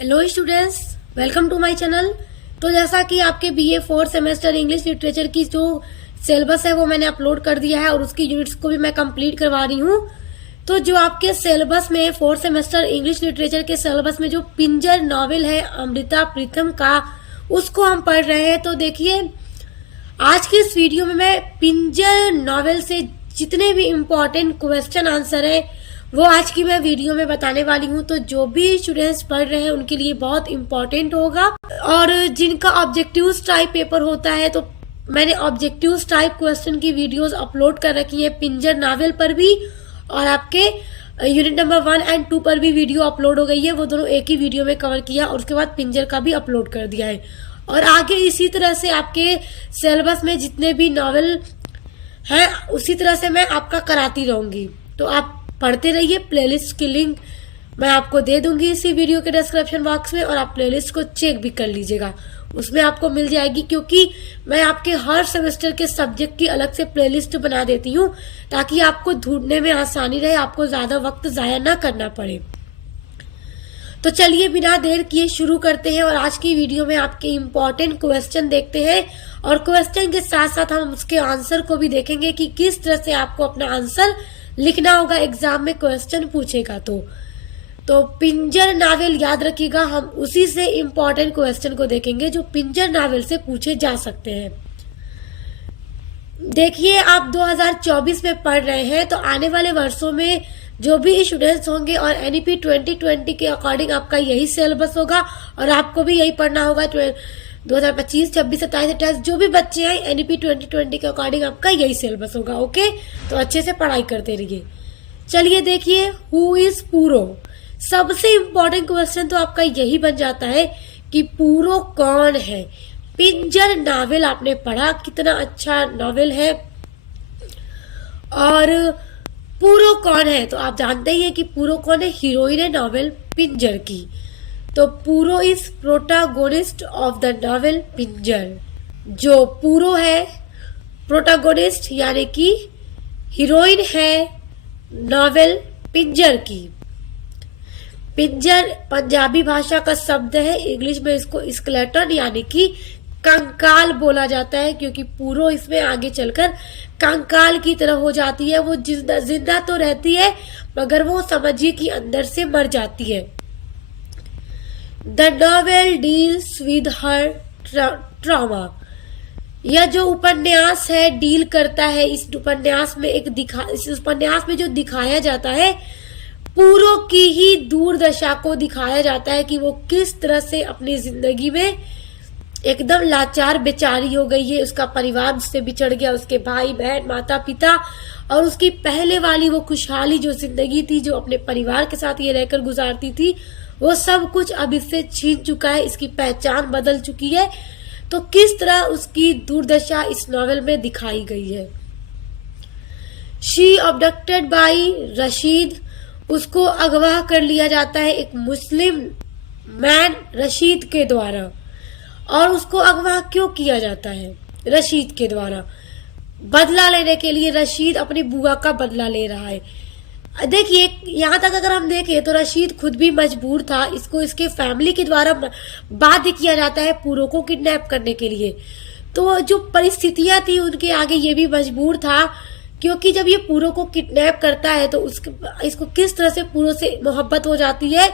Hello students, welcome to my channel. तो जैसा कि आपके BA 4th semester English literature की जो सिलेबस है वो मैंने अपलोड कर दिया है और उसकी यूनिट्स को भी मैं कंप्लीट करवा रही हूँ। तो जो आपके सिलेबस में 4th सेमेस्टर इंग्लिश लिटरेचर के सिलेबस में जो पिंजर नॉवेल है अमृता प्रीतम का, उसको हम पढ़ रहे हैं। तो देखिए, आज की इस वीडियो में मैं पिंजर नॉवेल से जितने भी इम्पोर्टेंट क्वेश्चन आंसर है वो आज की मैं वीडियो में बताने वाली हूँ। तो जो भी स्टूडेंट्स पढ़ रहे हैं उनके लिए बहुत इम्पोर्टेंट होगा। और जिनका ऑब्जेक्टिव टाइप पेपर होता है तो मैंने ऑब्जेक्टिव टाइप क्वेश्चन की वीडियोस अपलोड कर रखी है पिंजर नॉवेल पर भी, और आपके यूनिट नंबर 1 और 2 पर भी वीडियो अपलोड हो गई है। वो दोनों एक ही वीडियो में कवर किया और उसके बाद पिंजर का भी अपलोड कर दिया है। और आगे इसी तरह से आपके सिलेबस में जितने भी नॉवेल हैं उसी तरह से मैं आपका कराती रहूंगी। तो आप पढ़ते रहिए। प्लेलिस्ट की लिंक मैं आपको दे दूंगी इसी वीडियो के डिस्क्रिप्शन बॉक्स में, और आप प्लेलिस्ट को चेक भी कर लीजिएगा, उसमें आपको मिल जाएगी। क्योंकि मैं आपके हर सेमेस्टर के सब्जेक्ट की अलग से प्लेलिस्ट बना देती हूँ ताकि आपको ढूंढने में आसानी रहे, आपको ज्यादा वक्त जाया ना करना पड़े। तो चलिए बिना देर किए शुरू करते हैं और आज की वीडियो में आपके इम्पोर्टेंट क्वेश्चन देखते हैं। और क्वेश्चन के साथ साथ हम उसके आंसर को भी देखेंगे कि किस तरह से आपको अपना आंसर लिखना होगा एग्जाम में क्वेश्चन पूछेगा। तो पिंजर नावल याद रखिएगा, हम उसी से इम्पोर्टेंट क्वेश्चन को देखेंगे जो पिंजर नावल से पूछे जा सकते हैं। देखिए, आप 2024 में पढ़ रहे हैं तो आने वाले वर्षों में जो भी स्टूडेंट्स होंगे और एनईपी 2020 के अकॉर्डिंग आपका यही सिलेबस होगा और आपको भी यही पढ़ना होगा। 2025, 26, 27, 28 जो भी बच्चे हैं एनईपी 2020 के अकॉर्डिंग आपका यही सिलेबस होगा। ओके, तो अच्छे से पढ़ाई करते रहिए। चलिए देखिए, हु इज पूरो। सबसे इम्पोर्टेंट क्वेश्चन तो आपका यही बन जाता है कि पूरो कौन है। पिंजर नावल आपने पढ़ा, कितना अच्छा नावल है। और पूरो कौन है तो आप जानते ही हैं कि पूरो कौन है, हीरोइन है नावल पिंजर की। तो Puro is protagonist of the novel Pinjar. जो पूरो है प्रोटागोनिस्ट यानी कि हीरोइन है नावल पिंजर की। पिंजर पंजाबी भाषा का शब्द है, इंग्लिश में इसको स्केलेटन यानी कि कंकाल बोला जाता है, क्योंकि पूरो इसमें आगे चलकर कंकाल की तरह हो जाती है। वो जिंदा तो रहती है मगर वो समझिए कि अंदर से मर जाती है। The novel deals with her trauma. यह जो उपन्यास है डील करता है, इस उपन्यास में जो दिखाया जाता है पूरो की ही दुर्दशा को दिखाया जाता है कि वो किस तरह से अपनी जिंदगी में एकदम लाचार बेचारी हो गई है। उसका परिवार उससे बिछड़ गया, उसके भाई बहन माता पिता, और उसकी पहले वाली वो खुशहाली जो जिंदगी थी जो अपने परिवार के साथ ये रहकर गुजारती थी, वो सब कुछ अब इससे छीन चुका है। इसकी पहचान बदल चुकी है। तो किस तरह उसकी दुर्दशा इस नॉवेल में दिखाई गई है। She abducted by Rashid. उसको अगवा कर लिया जाता है एक मुस्लिम मैन रशीद के द्वारा। और उसको अगवा क्यों किया जाता है रशीद के द्वारा? बदला लेने के लिए। रशीद अपनी बुआ का बदला ले रहा है। देखिए, यहाँ तक अगर हम देखें तो रशीद खुद भी मजबूर था। इसको इसके फैमिली के द्वारा बाध्य किया जाता है पूरो को किडनैप करने के लिए। तो जो परिस्थितियां थी उनके आगे ये भी मजबूर था, क्योंकि जब ये पूरो को किडनैप करता है तो इसको किस तरह से पूरो से मोहब्बत हो जाती है,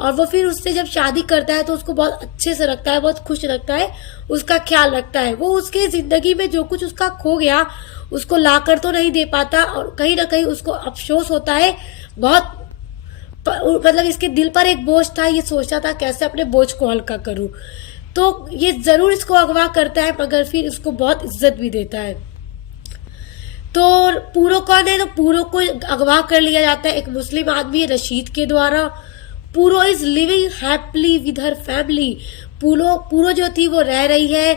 और वो फिर उससे जब शादी करता है तो उसको बहुत अच्छे से रखता है, बहुत खुश रखता है, उसका ख्याल रखता है। वो उसके जिंदगी में जो कुछ उसका खो गया उसको लाकर तो नहीं दे पाता, और कहीं ना कहीं उसको अफसोस होता है बहुत। मतलब इसके दिल पर एक बोझ था, ये सोचता था कैसे अपने बोझ को हल्का करूं। तो ये जरूर इसको अगवा करता है मगर फिर इसको बहुत इज्जत भी देता है। तो पूरो कौन है? तो पूरो को अगवा कर लिया जाता है एक मुस्लिम आदमी रशीद के द्वारा। पूरो is living happily with her family. पूरो जो थी वो रह रही है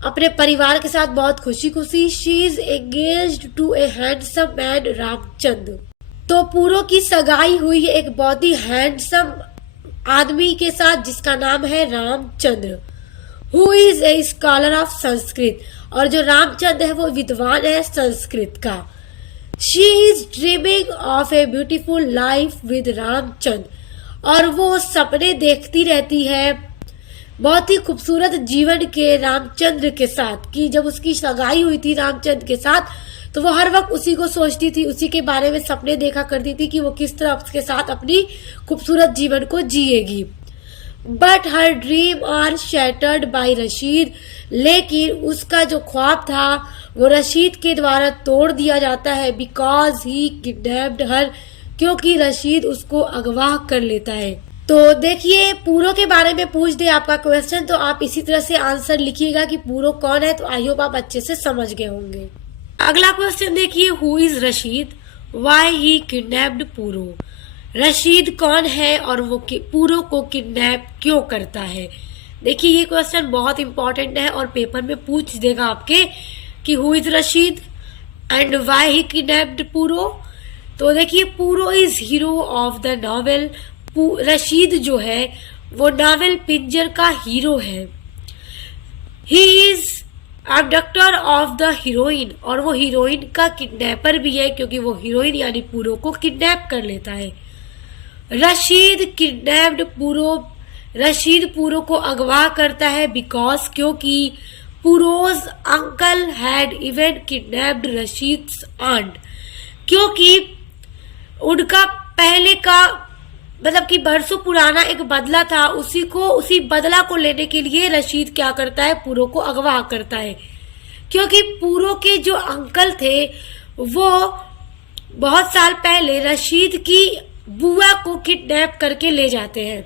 अपने परिवार के साथ बहुत खुशी खुशी। She is engaged to a handsome man Ramchandra. तो पूरो की सगाई हुई है एक बहुत ही हैंडसम आदमी के साथ जिसका नाम है Ramchandra, who is a scholar of Sanskrit. और जो रामचंद्र है वो विद्वान है संस्कृत का। She is dreaming of a beautiful life with Ramchandra. और वो सपने देखती रहती है बहुत ही खूबसूरत जीवन के रामचंद्र के साथ। कि जब उसकी सगाई हुई थी रामचंद्र के साथ तो वो हर वक्त उसी को सोचती थी, उसी के बारे में सपने देखा करती थी कि वो किस तरह उसके साथ अपनी खूबसूरत जीवन को जिएगी। But her dream are shattered by Rashid, लेकिन उसका जो ख्वाब था वो रशीद के द्वारा तोड़ दिया जाता है बिकॉज ही किडनैप्ड हर, क्योंकि रशीद उसको अगवा कर लेता है। तो देखिए पूरो के बारे में पूछ दे आपका क्वेश्चन तो आप इसी तरह से आंसर लिखिएगा कि पूरो कौन है, तो आई होप आप अच्छे से समझ गए होंगे। अगला क्वेश्चन देखिए, who is Rashid, why he kidnapped पूरो। रशीद कौन है और वो पूरो को किडनैप क्यों करता है। देखिए ये क्वेश्चन बहुत इंपॉर्टेंट है और पेपर में पूछ देगा आपके कि who is Rashid and why he kidnapped पूरो। तो देखिए पूरो is hero of the novel, Rashid जो है वो नावल पिंजर का हीरो है। He is abductor of the heroine, और वो हीरोइन का किडनैपर भी है क्योंकि वो हीरोइन यानी पूरो को किडनैप कर लेता है। रशीद किडनैप्ड पूरो, रशीद पूरो को अगवा करता है बिकॉज क्योंकि Puro's uncle had even kidnapped Rashid's aunt, क्योंकि उनका पहले का मतलब कि बरसों पुराना एक बदला था, उसी बदला को लेने के लिए रशीद क्या करता है, पूरो को अगवा करता है। क्योंकि पूरो के जो अंकल थे वो बहुत साल पहले रशीद की बुआ को किडनैप करके ले जाते हैं,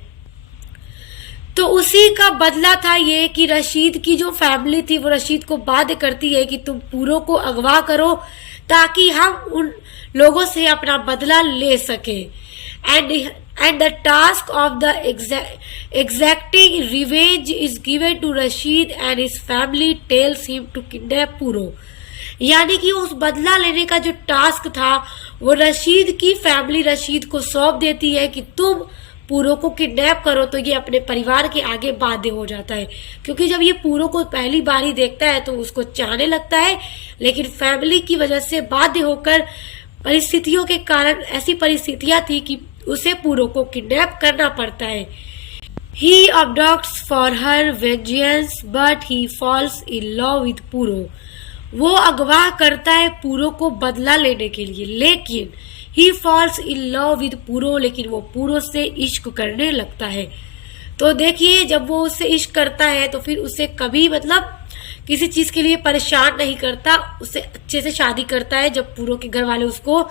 तो उसी का बदला था ये कि रशीद की जो फैमिली थी वो रशीद को बाध्य करती है कि तुम पूरो को अगवा करो ताकि हम उन लोगों से अपना बदला ले सके। And the task of the exacting revenge is given to Rashid and his family tells him to kidnap पूरो। यानी कि उस बदला लेने का जो टास्क था वो रशीद की फैमिली रशीद को सौंप देती है कि तुम पूरो को किडनैप करो, तो ये अपने परिवार के आगे बाध्य हो जाता है। क्योंकि जब ये पूरो को पहली बार ही देखता है तो उसको चाहने लगता है, लेकिन फैमिली की वजह से बाध्य होकर परिस्थितियों के कारण ऐसी परिस्थितियां थी कि उसे पूरो को किडनैप करना पड़ता है। He abducts for her vengeance but he falls in love with पूरो। वो अगवा करता है पूरो को बदला लेने के लिए, लेकिन he falls in love with पूरो, लेकिन वो पूरो से इश्क करने लगता है। तो देखिए जब वो उससे इश्क करता है तो फिर उसे कभी मतलब किसी चीज के लिए परेशान नहीं करता, उससे अच्छे से शादी करता है। जब पूरो के घर वाले उसको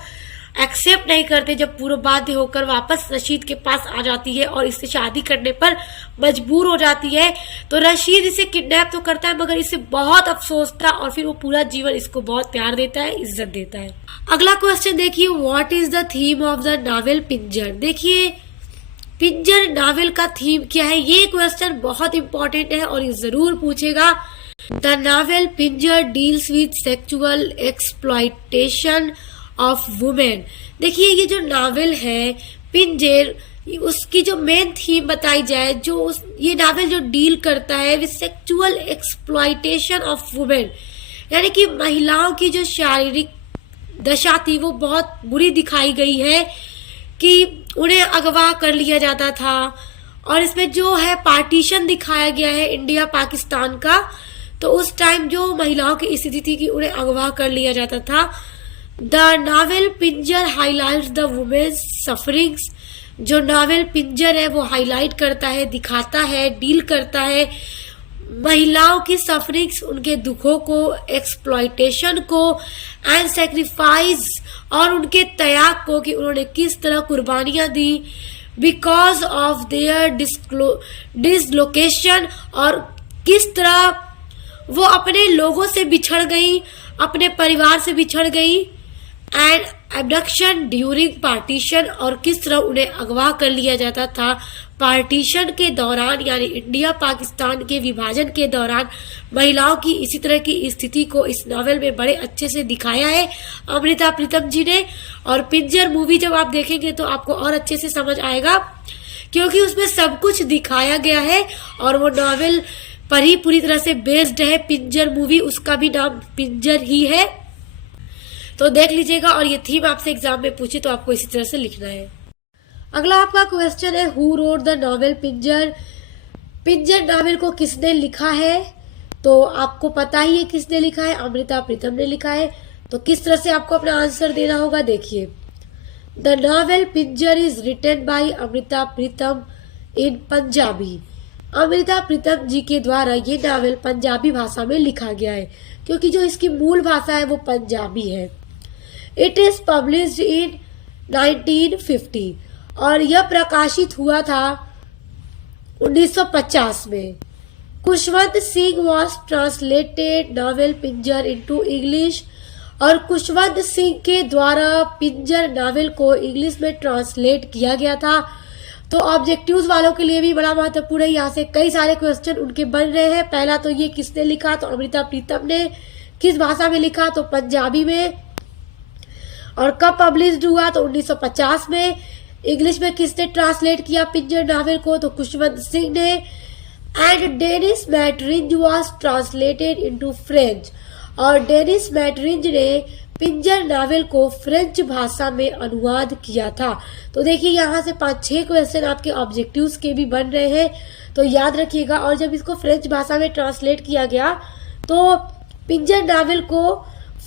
एक्सेप्ट नहीं करते, जब पूरो बाध्य होकर वापस रशीद के पास आ जाती है और इससे शादी करने पर मजबूर हो जाती है, तो रशीद इसे किडनैप तो करता है मगर इसे बहुत अफसोस था और फिर वो पूरा जीवन इसको बहुत प्यार देता है, इज्जत देता है। अगला क्वेश्चन देखिए, what is the theme of the novel Pinjar. देखिए पिंजर नॉवेल का थीम क्या है, ये क्वेश्चन बहुत इंपॉर्टेंट है और ये जरूर पूछेगा। The novel Pinjar deals with sexual exploitation of women. देखिए ये जो नावल है पिंजर, उसकी जो मेन थीम बताई जाए, ये नावल जो डील करता है with sexual exploitation of women, यानी कि महिलाओं की जो शारीरिक दशा थी वो बहुत बुरी दिखाई गई है कि उन्हें अगवा कर लिया जाता था। और इसमें जो है पार्टीशन दिखाया गया है इंडिया पाकिस्तान का, तो उस टाइम जो महिलाओं की स्थिति थी कि उन्हें अगवा कर लिया जाता था। The novel Pinjar highlights the women's sufferings. जो नावल पिंजर है वो हाईलाइट करता है, दिखाता है, डील करता है महिलाओं की सफरिंग्स, उनके दुखों को, एक्सप्लॉयटेशन को एंड सेक्रीफाइस, और उनके त्याग को कि उन्होंने किस तरह कुर्बानियां दी बिकॉज ऑफ देयर डिसलोकेशन, और किस तरह वो अपने लोगों से बिछड़ गई, अपने परिवार से बिछड़ गई, एंड एबडक्शन ड्यूरिंग पार्टीशन, और किस तरह उन्हें अगवा कर लिया जाता था पार्टीशन के दौरान, यानी इंडिया पाकिस्तान के विभाजन के दौरान महिलाओं की इसी तरह की स्थिति को इस नॉवेल में बड़े अच्छे से दिखाया है अमृता प्रीतम जी ने। और पिंजर मूवी जब आप देखेंगे तो आपको और अच्छे से समझ आएगा क्योंकि उसमें सब कुछ दिखाया गया है और वो नॉवेल पर ही पूरी तरह से बेस्ड है। पिंजर मूवी, उसका भी नाम पिंजर ही है, तो देख लीजिएगा। और ये थीम आपसे एग्जाम में पूछे तो आपको इसी तरह से लिखना है। अगला आपका क्वेश्चन है, who wrote the novel Pinjar. Pinjar novel को किसने लिखा है? तो आपको पता ही है किसने लिखा है, अमृता प्रीतम ने लिखा है। तो किस तरह से आपको अपना आंसर देना होगा, देखिए। The novel Pinjar is written by Amrita Pritam in Punjabi. Amrita Pritam ji के द्वारा ये नावल पंजाबी भाषा में लिखा गया है, क्योंकि जो इसकी मूल भाषा है वो पंजाबी है। इट इज पब्लिश्ड इन 1950 और यह प्रकाशित हुआ था 1950 में। Khushwant Singh was translated novel Pinjar into English और खुशवंत सिंह के द्वारा पिंजर नॉवेल को इंग्लिश में ट्रांसलेट किया गया था। तो ऑब्जेक्टिव्स वालों के लिए भी बड़ा महत्वपूर्ण है, यहाँ से कई सारे क्वेश्चन उनके बन रहे हैं। पहला तो ये किसने लिखा, तो अमृता प्रीतम ने। किस भाषा में लिखा, तो पंजाबी में। और कब पब्लिश्ड हुआ, तो 1950 में। इंग्लिश में किसने ट्रांसलेट किया पिंजर नॉवेल को, तो खुशवंत सिंह ने। And Denis Matringe was translated into French और डेनिस मैटरिंज ने पिंजर नॉवेल को फ्रेंच भाषा में अनुवाद किया था। तो देखिए यहाँ से 5-6 क्वेश्चन आपके ऑब्जेक्टिव्स के भी बन रहे हैं, तो याद रखिएगा। और जब इसको फ्रेंच भाषा में ट्रांसलेट किया गया तो पिंजर नॉवेल को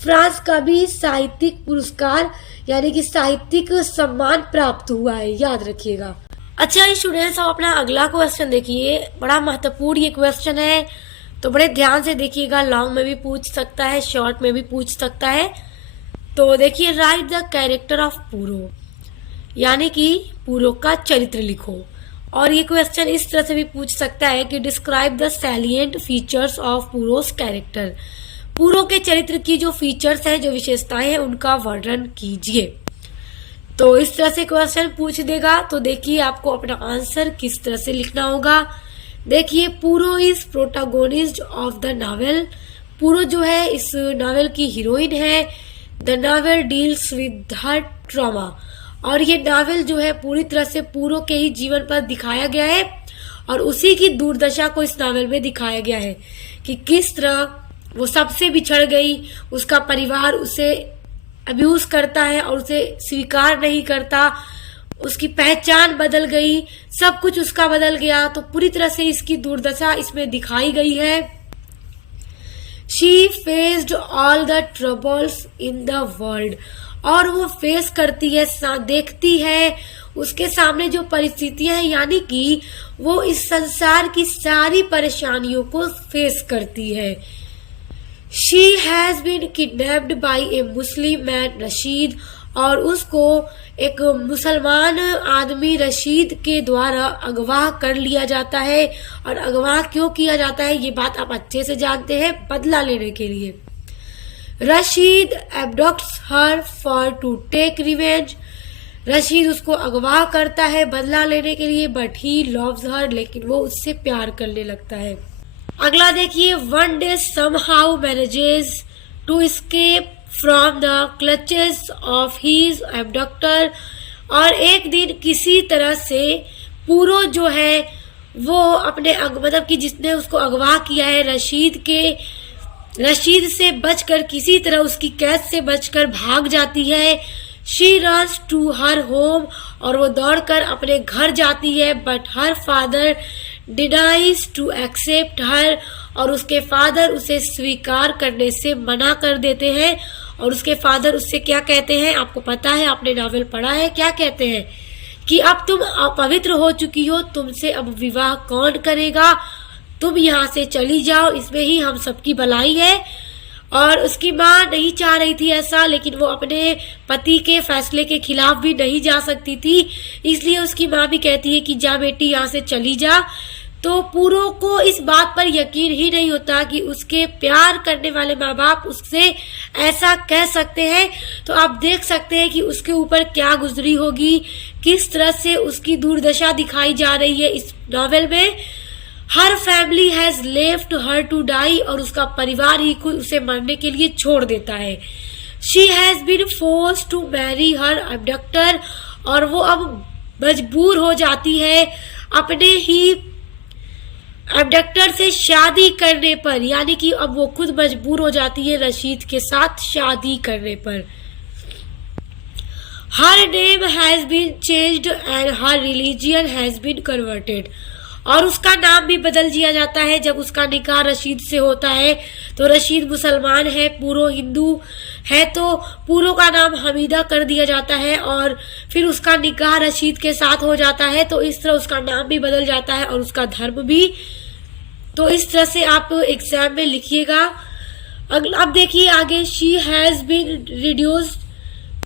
फ्रांस का भी साहित्यिक पुरस्कार यानी कि साहित्यिक सम्मान प्राप्त हुआ है, याद रखिएगा। अच्छा स्टूडेंट्स, अब अपना अगला क्वेश्चन देखिए, बड़ा महत्वपूर्ण ये क्वेश्चन है, तो बड़े ध्यान से देखिएगा। लॉन्ग में भी पूछ सकता है, शॉर्ट में भी पूछ सकता है। तो देखिए, राइट द कैरेक्टर ऑफ पूरो, यानी कि पूरो का चरित्र लिखो। और ये क्वेश्चन इस तरह से भी पूछ सकता है कि describe the salient features of Puro's character. Puro के चरित्र की जो फीचर्स हैं, जो विशेषताएं हैं, उनका वर्णन कीजिए। तो इस तरह से क्वेश्चन पूछ देगा। तो देखिए आपको अपना आंसर किस तरह से लिखना होगा। देखिए, पूरो is protagonist of the novel. पूरो जो है इस नॉवेल की हीरोइन है। The novel deals with her trauma, और ये नॉवेल जो है पूरी तरह से पूरो के ही जीवन पर दिखाया गया है और उसी की दुर्दशा को इस नॉवेल में दिखाया गया है कि किस तरह वो सबसे बिछड़ गई, उसका परिवार उसे अब्यूज करता है और उसे स्वीकार नहीं करता, उसकी पहचान बदल गई, सब कुछ उसका बदल गया। तो पूरी तरह से इसकी दुर्दशा इसमें दिखाई गई है। She faced all the troubles in the world, और वो फेस करती है, देखती है उसके सामने जो परिस्थितियां हैं, यानी कि वो इस संसार की सारी परेशानियों को फेस करती है। She has been kidnapped by a Muslim man Rashid, और उसको एक मुसलमान आदमी रशीद के द्वारा अगवा कर लिया जाता है। और अगवा क्यों किया जाता है ये बात आप अच्छे से जानते हैं, बदला लेने के लिए। Rashid abducts her for to take revenge, Rashid उसको अगवा करता है बदला लेने के लिए। बट ही लव्स हर, लेकिन वो उससे प्यार करने लगता है। अगला देखिए, one day somehow manages to escape from the clutches of his abductor, और एक दिन किसी तरह से पूरो जो है वो अपने मतलब कि जिसने उसको अगवा किया है रशीद से बचकर, किसी तरह उसकी कैद से बचकर भाग जाती है। She runs to her home, और वो दौड़कर अपने घर जाती है। But her father denies to accept her, और उसके फादर उसे स्वीकार करने से मना कर देते हैं। और उसके फादर उससे क्या कहते हैं, आपको पता है, आपने नॉवेल पढ़ा है, क्या कहते हैं कि अब तुम अपवित्र हो चुकी हो, तुमसे अब विवाह कौन करेगा, तुम यहाँ से चली जाओ, इसमें ही हम सबकी भलाई है। और उसकी माँ नहीं चाह रही थी ऐसा, लेकिन वो अपने पति के फैसले के खिलाफ भी नहीं जा सकती थी, इसलिए उसकी माँ भी कहती है कि जा बेटी यहाँ से चली जा। तो पूरो को इस बात पर यकीन ही नहीं होता कि उसके प्यार करने वाले माँ बाप उससे ऐसा कह सकते हैं। तो आप देख सकते हैं कि उसके ऊपर क्या गुजरी होगी, किस तरह से उसकी दुर्दशा दिखाई जा रही है इस नॉवेल में। Her family has left her to die, और उसका परिवार ही खुद उसे मरने के लिए छोड़ देता है। She has been forced to marry her abductor, और वो अब मजबूर हो जाती है अपने ही अबडक्टर से शादी करने पर, यानी कि अब वो खुद मजबूर हो जाती है रशीद के साथ शादी करने पर। Her name has been changed and her religion has been converted. और उसका नाम भी बदल दिया जाता है जब उसका निकाह रशीद से होता है। तो रशीद मुसलमान है, पूरो हिंदू है, तो पूरो का नाम हमीदा कर दिया जाता है और फिर उसका निकाह रशीद के साथ हो जाता है। तो इस तरह उसका नाम भी बदल जाता है और उसका धर्म भी। तो इस तरह से आप एग्जाम में लिखिएगा। अब देखिए आगे, she has been reduced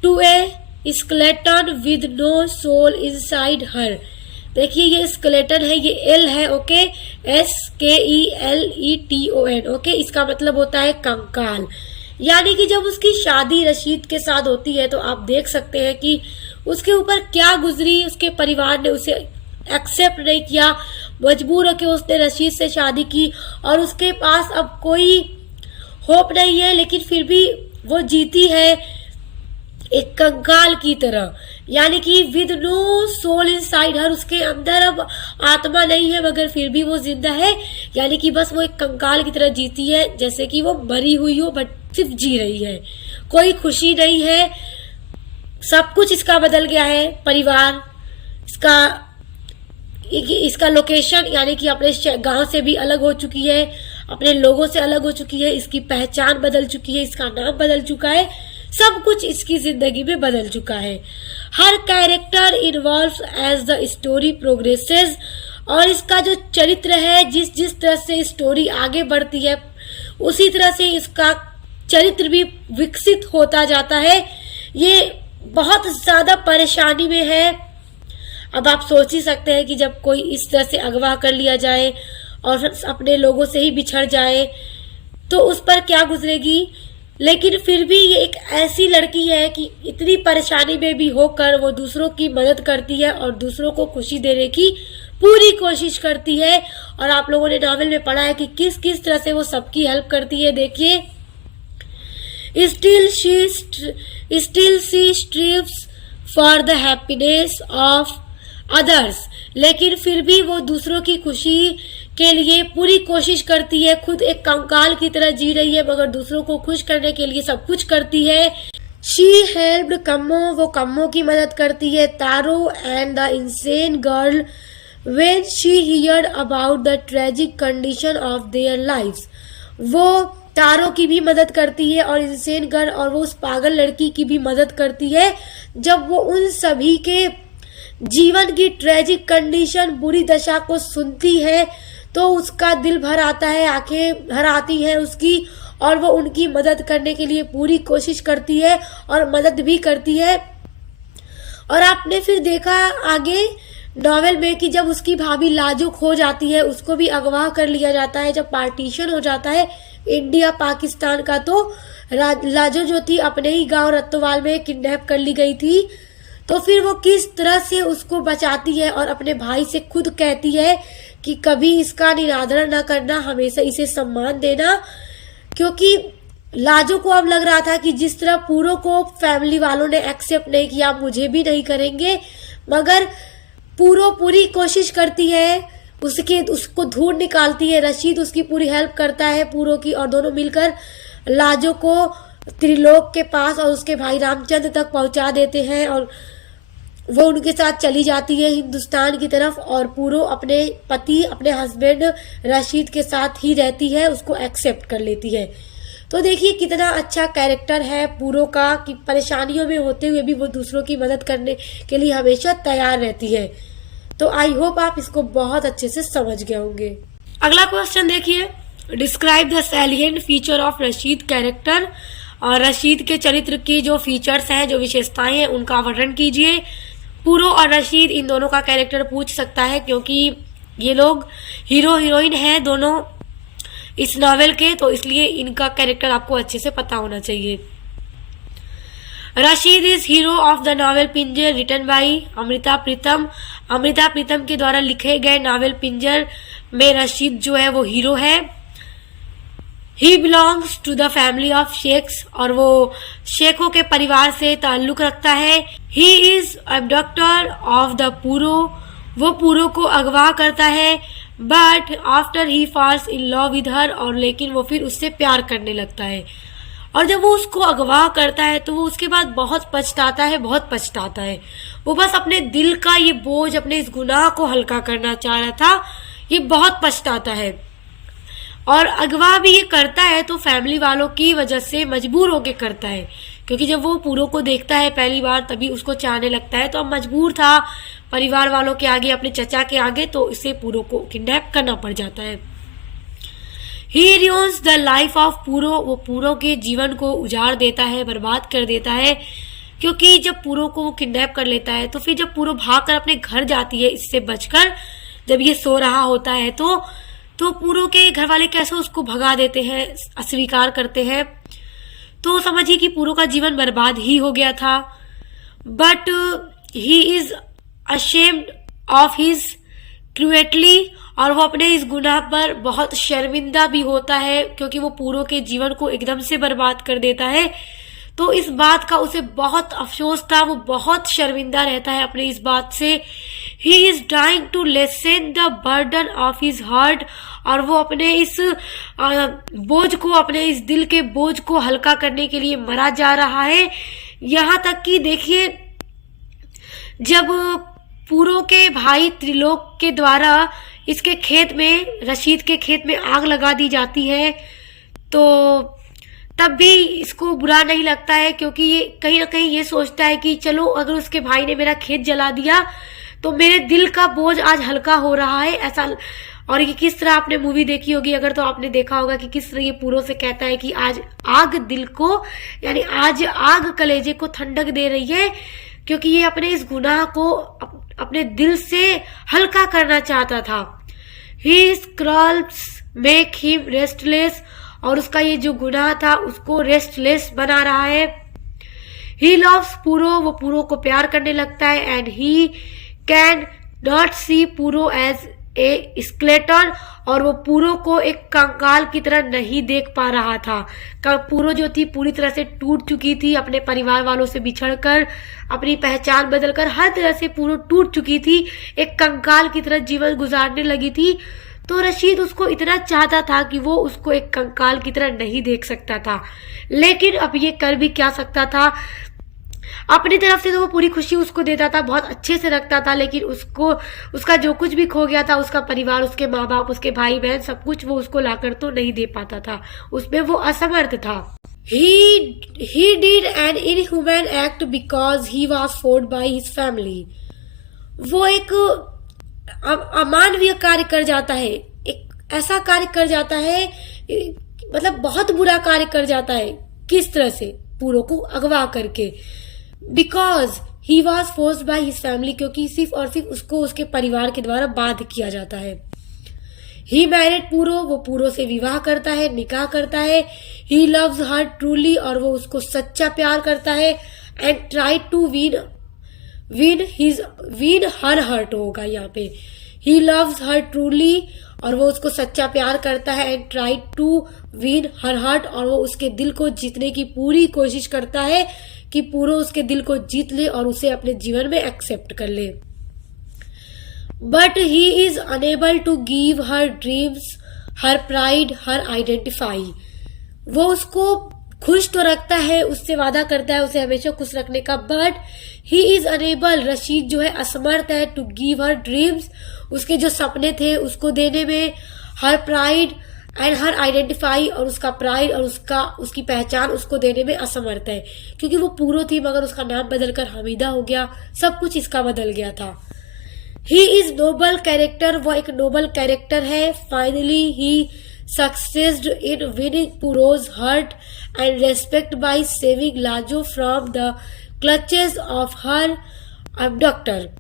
to a skeleton with no soul inside her. देखिए ये स्केलेटन है, ये एल है, ओके, SKELETON, ओके। इसका मतलब होता है कंकाल। यानी कि जब उसकी शादी रशीद के साथ होती है तो आप देख सकते हैं कि उसके ऊपर क्या गुजरी। उसके परिवार ने उसे एक्सेप्ट नहीं किया, मजबूर होकर उसने रशीद से शादी की और उसके पास अब कोई होप नहीं है, लेकिन फिर भी वो जीती है एक कंकाल की तरह। यानी कि विद नो सोल इनसाइड हर, उसके अंदर अब आत्मा नहीं है मगर फिर भी वो जिंदा है। यानी कि बस वो एक कंकाल की तरह जीती है, जैसे कि वो मरी हुई हो बट सिर्फ जी रही है। कोई खुशी नहीं है, सब कुछ इसका बदल गया है। परिवार, इसका लोकेशन यानी कि अपने गांव से भी अलग हो चुकी है, अपने लोगों से अलग हो चुकी है, इसकी पहचान बदल चुकी है, इसका नाम बदल चुका है, सब कुछ इसकी जिंदगी में बदल चुका है। Her character involves as the story progresses. और इसका जो चरित्र है, जिस तरह से स्टोरी आगे बढ़ती है उसी तरह से इसका चरित्र भी विकसित होता जाता है। ये बहुत ज्यादा परेशानी में है। अब आप सोच ही सकते हैं कि जब कोई इस तरह से अगवा कर लिया जाए और अपने लोगों से ही बिछड़ जाए तो उस पर क्या गुजरेगी। लेकिन फिर भी ये एक ऐसी लड़की है कि इतनी परेशानी में भी होकर वो दूसरों की मदद करती है और दूसरों को खुशी देने की पूरी कोशिश करती है। और आप लोगों ने नॉवेल में पढ़ा है कि किस किस तरह से वो सबकी हेल्प करती है। देखिए, still she strives for the happiness of others. लेकिन फिर भी वो दूसरों की खुशी के लिए पूरी कोशिश करती है। खुद एक कंकाल की तरह जी रही है मगर दूसरों को खुश करने के लिए सब कुछ करती है। शी हेल्प्ड कम्मो, वो कम्मो की मदद करती है। Taro and the insane girl when she heard about the tragic condition of their lives. वो तारो की भी मदद करती है और इंसेन गर्ल और वो उस पागल लड़की की भी मदद करती है जब वो उन सभी के जीवन की ट्रेजिक कंडीशन, बुरी दशा को सुनती है तो उसका दिल भर आता है, आंखें भर आती है उसकी और वो उनकी मदद करने के लिए पूरी कोशिश करती है और मदद भी करती है। और आपने फिर देखा आगे नॉवेल में कि जब उसकी भाभी लाजो खो जाती है, उसको भी अगवा कर लिया जाता है। जब पार्टीशन हो जाता है इंडिया पाकिस्तान का तो लाजो जो थी अपने ही गांव रत्तोवाल में किडनैप कर ली गई थी। तो फिर वो किस तरह से उसको बचाती है और अपने भाई से खुद कहती है कि कभी इसका निरादर न करना, हमेशा इसे सम्मान देना। क्योंकि लाजो को अब लग रहा था कि जिस तरह पूरो को फैमिली वालों ने एक्सेप्ट नहीं किया, मुझे भी नहीं करेंगे। मगर पूरो पूरी कोशिश करती है, उसको ढूंढ निकालती है। रशीद उसकी पूरी हेल्प करता है पूरो की और दोनों मिलकर लाजो को त्रिलोक के पास और उसके भाई रामचंद्र तक पहुंचा देते हैं और वो उनके साथ चली जाती है हिंदुस्तान की तरफ। और पूरो अपने पति, अपने हस्बैंड रशीद के साथ ही रहती है, उसको एक्सेप्ट कर लेती है। तो देखिए कितना अच्छा कैरेक्टर है पूरो का कि परेशानियों में होते हुए भी वो दूसरों की मदद करने के लिए हमेशा तैयार रहती है। तो आई होप आप इसको बहुत अच्छे से समझ गए होंगे। अगला क्वेश्चन देखिए, describe the salient feature of Rashid character. और रशीद के चरित्र की जो फीचर्स हैं, जो विशेषताएं हैं, उनका वर्णन कीजिए। पूरो और रशीद इन दोनों का कैरेक्टर पूछ सकता है क्योंकि ये लोग हीरो हीरोइन हैं दोनों इस नॉवेल के, तो इसलिए इनका कैरेक्टर आपको अच्छे से पता होना चाहिए। Rashid is hero of the novel Pinjar written by Amrita Pritam. Amrita Pritam के द्वारा लिखे गए नॉवेल पिंजर में रशीद जो है वो हीरो है। He belongs to the family of sheikhs, और वो शेखों के परिवार से ताल्लुक रखता है। He is abductor of the Puro, वो पूरो को अगवा करता है। But after he falls in love with her, और लेकिन वो फिर उससे प्यार करने लगता है। और जब वो उसको अगवा करता है तो वो उसके बाद बहुत पछताता है, बहुत पछताता है। वो बस अपने दिल का ये बोझ, अपने इस गुनाह को हल्का करना चाह रहा था। ये बहुत पछताता है और अगवा भी ये करता है तो फैमिली वालों की वजह से मजबूर होके करता है, क्योंकि जब वो पूरो को देखता है पहली बार तभी उसको चाहने लगता है। तो अब मजबूर था परिवार वालों के आगे, अपने चचा के आगे, तो इसे पूरो को किडनैप करना पड़ जाता है। ही रियोन्स द लाइफ ऑफ पूरो, वो पूरो के जीवन को उजाड़ देता है, बर्बाद कर देता है। क्योंकि जब पूरो को वो किडनैप कर लेता है तो फिर जब पूरो भागकर अपने घर जाती है इससे बचकर, जब ये सो रहा होता है तो पूरो के घर वाले कैसे उसको भगा देते हैं, अस्वीकार करते हैं। तो समझिए कि पूरो का जीवन बर्बाद ही हो गया था। But he is ashamed of his cruelty, और वो अपने इस गुनाह पर बहुत शर्मिंदा भी होता है, क्योंकि वो पूरो के जीवन को एकदम से बर्बाद कर देता है। तो इस बात का उसे बहुत अफसोस था, वो बहुत शर्मिंदा रहता है अपने इस बात से। He is trying to lessen the burden of his heart, और वो अपने इस बोझ को, अपने इस दिल के बोझ को हल्का करने के लिए मरा जा रहा है। यहाँ तक कि देखिए, जब पूरो के भाई त्रिलोक के द्वारा इसके खेत में, रशीद के खेत में आग लगा दी जाती है, तो तब भी इसको बुरा नहीं लगता है, क्योंकि ये कहीं ना कहीं ये सोचता है कि चलो अगर उसके भाई ने मेरा खेत जला दिया तो मेरे दिल का बोझ आज हल्का हो रहा है, ऐसा। और ये किस तरह आपने मूवी देखी होगी अगर, तो आपने देखा होगा कि किस तरह ये पूरो से कहता है कि आज आग दिल को, यानी आज आग कलेजे को ठंडक दे रही है, क्योंकि ये अपने इस गुनाह को अपने दिल से हल्का करना चाहता था। ही स्क्रॉल्स मेक हिम रेस्टलेस, और उसका ये जो गुनाह था उसको रेस्टलेस बना रहा है। ही लव्स पूरो, वो पूरो को प्यार करने लगता है। एंड ही कैन नॉट सी पूरो एज ए स्केलेटन, और वो पूरो को एक कंकाल की तरह नहीं देख पा रहा था। पूरो जो थी पूरी तरह से टूट चुकी थी, अपने परिवार वालों से बिछड़कर, अपनी पहचान बदलकर, हर तरह से पूरो टूट चुकी थी, एक कंकाल की तरह जीवन गुजारने लगी थी। तो रशीद उसको इतना चाहता था कि वो उसको एक कंकाल की तरह नहीं देख सकता था, लेकिन अब ये कर भी क्या सकता था। अपनी तरफ से तो वो पूरी खुशी उसको देता था, बहुत अच्छे से रखता था, लेकिन उसको उसका जो कुछ भी खो गया था, उसका परिवार, उसके माँ बाप, उसके भाई बहन, सब कुछ वो उसको लाकर तो नहीं दे पाता था, उसमें वो असमर्थ था। He did an inhuman act because he was forced by his family. वो एक अमानवीय कार्य कर जाता है, एक ऐसा कार्य कर जाता है, मतलब बहुत बुरा कार्य कर जाता है। किस तरह से? पूरो को अगवा करके। Because he was forced by his family, क्योंकि सिर्फ और सिर्फ उसको उसके परिवार के द्वारा बाध्य किया जाता है। ही मैरिड पूरो, वो पूरो से विवाह करता है, निकाह करता है। ही लव्स हर ट्रूली, और वो उसको सच्चा प्यार करता है। And try to win her heart होगा यहाँ पे। ही लव्स हर ट्रूली, और वो उसको सच्चा प्यार करता है। And try to win her heart, और वो उसके दिल को जीतने की पूरी कोशिश करता है कि पूरो उसके दिल को जीत ले और उसे अपने जीवन में एक्सेप्ट कर ले। But he is unable to give her dreams, her pride, her identify. वो उसको खुश तो रखता है, उससे वादा करता है उसे हमेशा खुश रखने का, but he is enable, Rashid जो है असमर्थ है, टू गिव हर ड्रीम्स, उसके जो सपने थे उसको देने में, her pride and her identify, और उसका प्राइड और उसकी पहचान उसको देने में असमर्थ है। क्योंकि वो पूरो थी मगर उसका नाम बदलकर हमीदा हो गया, सब कुछ इसका बदल गया था। ही इज नोबल कैरेक्टर, वो एक नोबल कैरेक्टर है। Finally he succeeded in winning Puro's heart and respect by saving Lajo from the clutches of her abductor.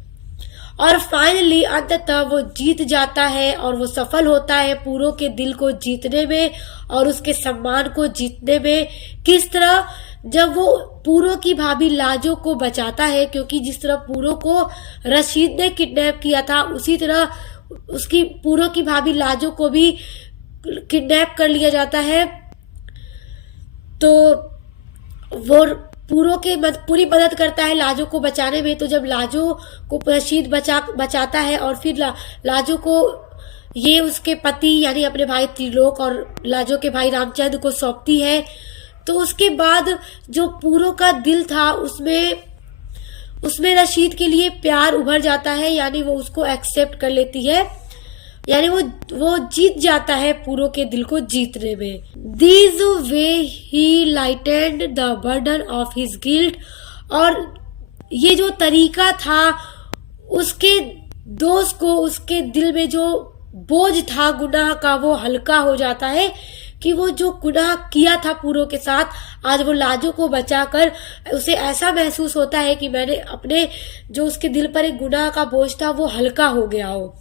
और फाइनली अंततः वो जीत जाता है और वो सफल होता है पूरो के दिल को जीतने में और उसके सम्मान को जीतने में। किस तरह? जब वो पूरो की भाभी लाजो को बचाता है, क्योंकि जिस तरह पूरो को रशीद ने किडनैप किया था उसी तरह उसकी पूरो की भाभी लाजो को भी किडनैप कर लिया जाता है। तो वो पूरो के पूरी मदद करता है लाजो को बचाने में। तो जब लाजो को रशीद बचाता है और फिर लाजो को ये उसके पति यानी अपने भाई त्रिलोक और लाजो के भाई रामचंद्र को सौंपती है, तो उसके बाद जो पूरो का दिल था उसमें रशीद के लिए प्यार उभर जाता है, यानी वो उसको एक्सेप्ट कर लेती है, यानी वो जीत जाता है पूरो के दिल को जीतने में। This way he lightened the burden of his guilt, और ये जो तरीका था उसके दोस्त को, उसके दिल में जो बोझ था गुनाह का वो हल्का हो जाता है, कि वो जो गुनाह किया था पूरो के साथ, आज वो लाजो को बचाकर उसे ऐसा महसूस होता है कि मैंने अपने जो उसके दिल पर एक गुनाह का बोझ था वो हल्का हो गया हो।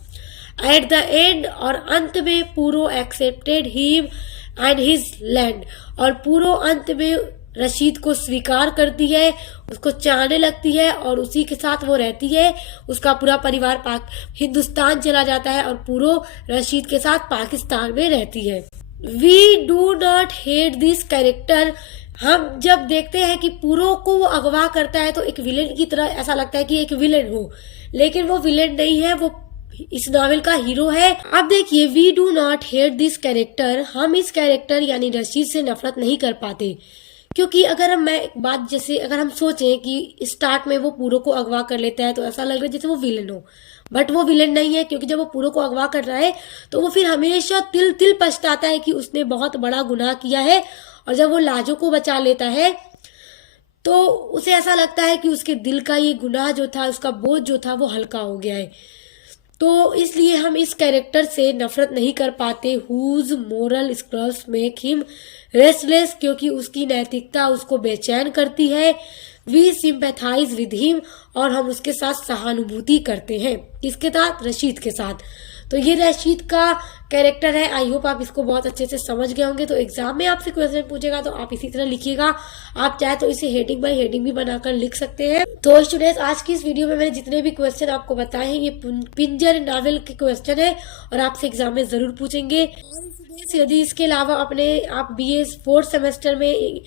एट द एंड, और अंत में पूरो accepted him and his land, और पूरो अंत में रशीद को स्वीकार करती है, उसको चाहने लगती है और उसी के साथ वो रहती है। उसका पूरा परिवार हिंदुस्तान चला जाता है और पूरो रशीद के साथ पाकिस्तान में रहती है। We do not hate this character. हम जब देखते हैं कि पूरो को वो अगवा करता है तो एक विलेन की तरह ऐसा लगता है कि एक विलेन हो, लेकिन वो विलेन नहीं है, वो इस नॉवेल का हीरो है। अब देखिए, we do not hate this character, हम इस कैरेक्टर यानी रशीद से नफरत नहीं कर पाते, क्योंकि अगर हम सोचें कि स्टार्ट में वो पूरो को अगवा कर लेता है तो ऐसा लग रहा है जैसे वो विलेन हो, बट वो विलेन नहीं है, क्योंकि जब वो पूरो को अगवा कर रहा है तो वो फिर हमेशा तिल पछताता है कि उसने बहुत बड़ा गुनाह किया है, और जब वो लाजो को बचा लेता है तो उसे ऐसा लगता है कि उसके दिल का ये गुनाह जो था, उसका बोझ जो था वो हल्का हो गया है। तो इसलिए हम इस कैरेक्टर से नफरत नहीं कर पाते, whose moral scruples make him restless, क्योंकि उसकी नैतिकता उसको बेचैन करती है। वी सिंपैथाइज विद हिम, और हम उसके साथ सहानुभूति करते हैं। किसके साथ? रशीद के साथ। तो ये रशीद का कैरेक्टर है। आई होप आप इसको बहुत अच्छे से समझ गए होंगे। तो एग्जाम में आपसे क्वेश्चन पूछेगा तो आप इसी तरह लिखिएगा। आप चाहे तो इसे हेडिंग बाय हेडिंग भी बनाकर लिख सकते हैं। तो स्टूडेंट्स, आज की इस वीडियो में मैंने जितने भी क्वेश्चन आपको बताए हैं ये पिंजर नॉवेल के क्वेश्चन है और आपसे एग्जाम में जरूर पूछेंगे। यदि इसके अलावा आप BA 4th सेमेस्टर में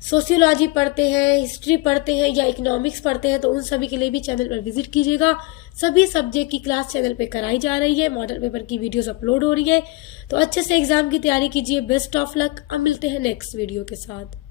सोशियोलॉजी पढ़ते हैं, हिस्ट्री पढ़ते हैं या इकोनॉमिक्स पढ़ते हैं तो उन सभी के लिए भी चैनल पर विजिट कीजिएगा। सभी सब्जेक्ट की क्लास चैनल पे कराई जा रही है, मॉडल पेपर की वीडियोस अपलोड हो रही है। तो अच्छे से एग्जाम की तैयारी कीजिए। Best of luck. अब मिलते हैं नेक्स्ट वीडियो के साथ।